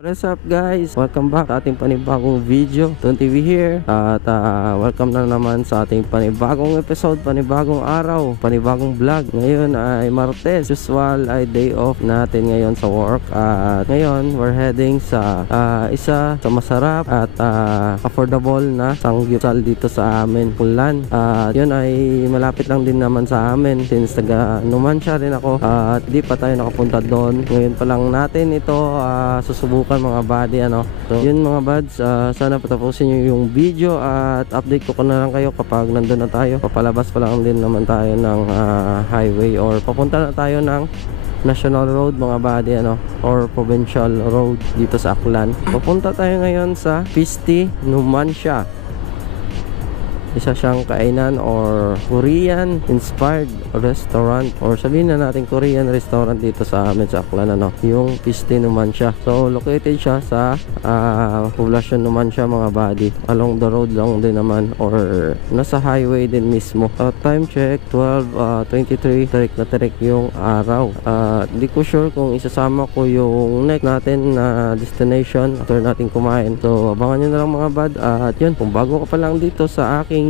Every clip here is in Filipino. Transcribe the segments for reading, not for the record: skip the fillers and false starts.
What's up guys? Welcome back sa ating panibagong video. Don TV here. At welcome na naman sa ating panibagong episode, panibagong araw, panibagong vlog. Ngayon ay Martes. Usual ay day off natin ngayon sa work. At ngayon we're heading sa isa sa masarap at affordable na sangyupsal dito sa amin, Pulan. At yun ay malapit lang din naman sa amin since taga Numancia rin ako. At di pa tayo nakapunta doon. Ngayon pa lang natin ito susubukan mga buddy, ano. So yun mga buds, sana patapusin nyo yung video at update ko na lang kayo kapag nandun na tayo. Papalabas pa lang din naman tayo ng highway or papunta na tayo ng National Road mga buddy, ano, or Provincial Road dito sa Aklan. Papunta tayo ngayon sa Pisti, Numancia. Isa siyang kainan or Korean inspired restaurant, or sabihin na natin Korean restaurant dito sa amin sa Aklan, ano, yung Pisti Numancia. So located siya sa Poblacion Numancia mga buddy, along the road lang din naman or nasa highway din mismo. Time check 12:23, tarik na tarik yung araw. Di ko sure kung isasama ko yung next natin na destination after natin kumain. So abangan nyo na lang mga bud. At yun, kung bago ka pa lang dito sa aking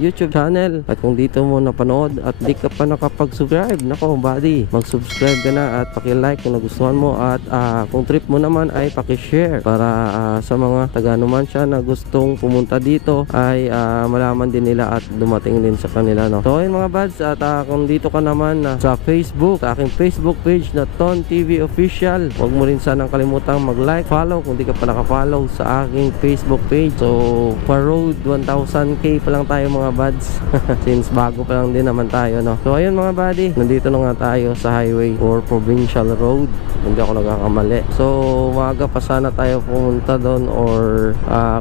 YouTube channel at kung dito mo napanood at di ka pa nakapag-subscribe, nako buddy, mag-subscribe ka na at paki-like kung nagustuhan mo. At kung trip mo naman ay paki-share para sa mga taga Numancia na gustong pumunta dito ay malaman din nila at dumating din sa kanila, no? So ayun mga buds, at kung dito ka naman sa Facebook, sa aking Facebook page na Ton TV Official, huwag mo rin sanang kalimutang mag-like, follow kung di ka pa naka-follow sa aking Facebook page. So per road 1,000k pa lang tayo mga buds since bago pa lang din naman tayo, no? So ayun mga buddy, nandito na nga tayo sa highway or Provincial Road, hindi ako nagkakamali. So maaga pa sana tayo pumunta doon or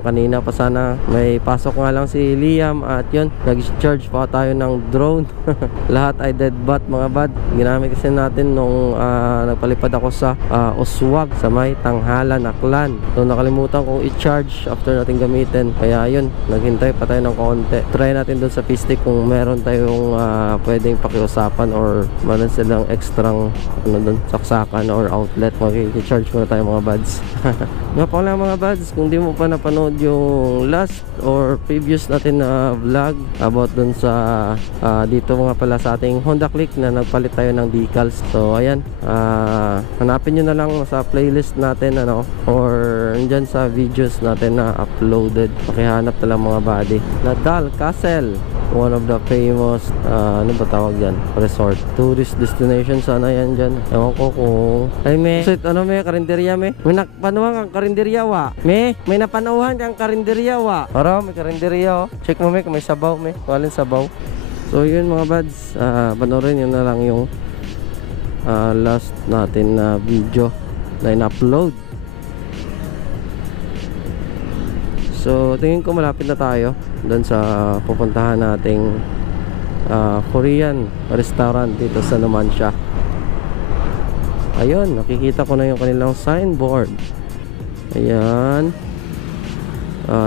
kanina pa sana. May pasok nga lang si Liam at yun, nag-charge pa tayo ng drone. Lahat ay dead bat mga bud. Ginamit kasi natin nung nagpalipad ako sa Oswag sa may Tanghalan, Aklan. So nakalimutan kong i-charge after natin gamitin, kaya yun, naghintay pa tayo ng konti. Try natin doon sa Pisti kung meron tayong pwedeng pakiusapan or meron silang extrang ano doon, saksakan or outlet. Mag-i-charge ko na tayo mga buds. Nga pa lang mga buds, kung di mo pa napanood yung last or previous natin na vlog about doon sa dito nga pala sa ating Honda Click na nagpalit tayo ng decals. So ayan, hanapin nyo na lang sa playlist natin, ano, or nandyan sa videos natin na uploaded. Pakihanap na lang mga buddy. Nadal Castle, one of the famous ano ba tawag dyan, resort, tourist destination sana yan dyan. Ewan ko kung ay may ano, may karinderya, may napanuhan kang karinderya wa, may napanuhan kang karinderya wa, para may karinderya, oh. Check mo may kung may sabaw, may walin sabaw. So yun mga buds, panoorin nyo na lang yung last natin na video na in-upload. So tingin ko malapit na tayo doon sa pupuntahan nating Korean restaurant dito sa Numancia. Ayun, nakikita ko na yung kanilang signboard. Ayan,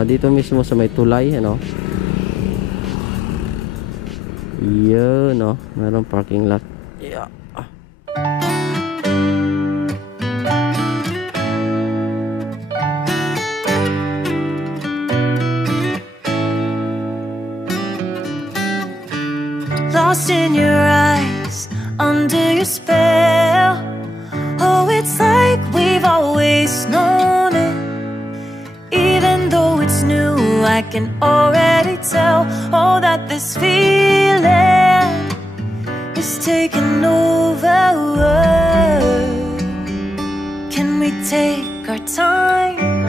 dito mismo sa may tulay, ano. Yun, no, meron parking lot. Yeah. Lost in your eyes, under your spell. Oh, it's like we've always known it. Even though it's new, I can already tell. Oh, that this feeling is taking over. Can we take our time?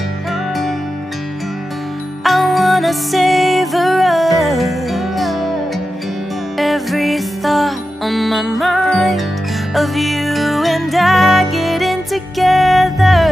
I wanna savor us. Every thought on my mind of you and I getting together.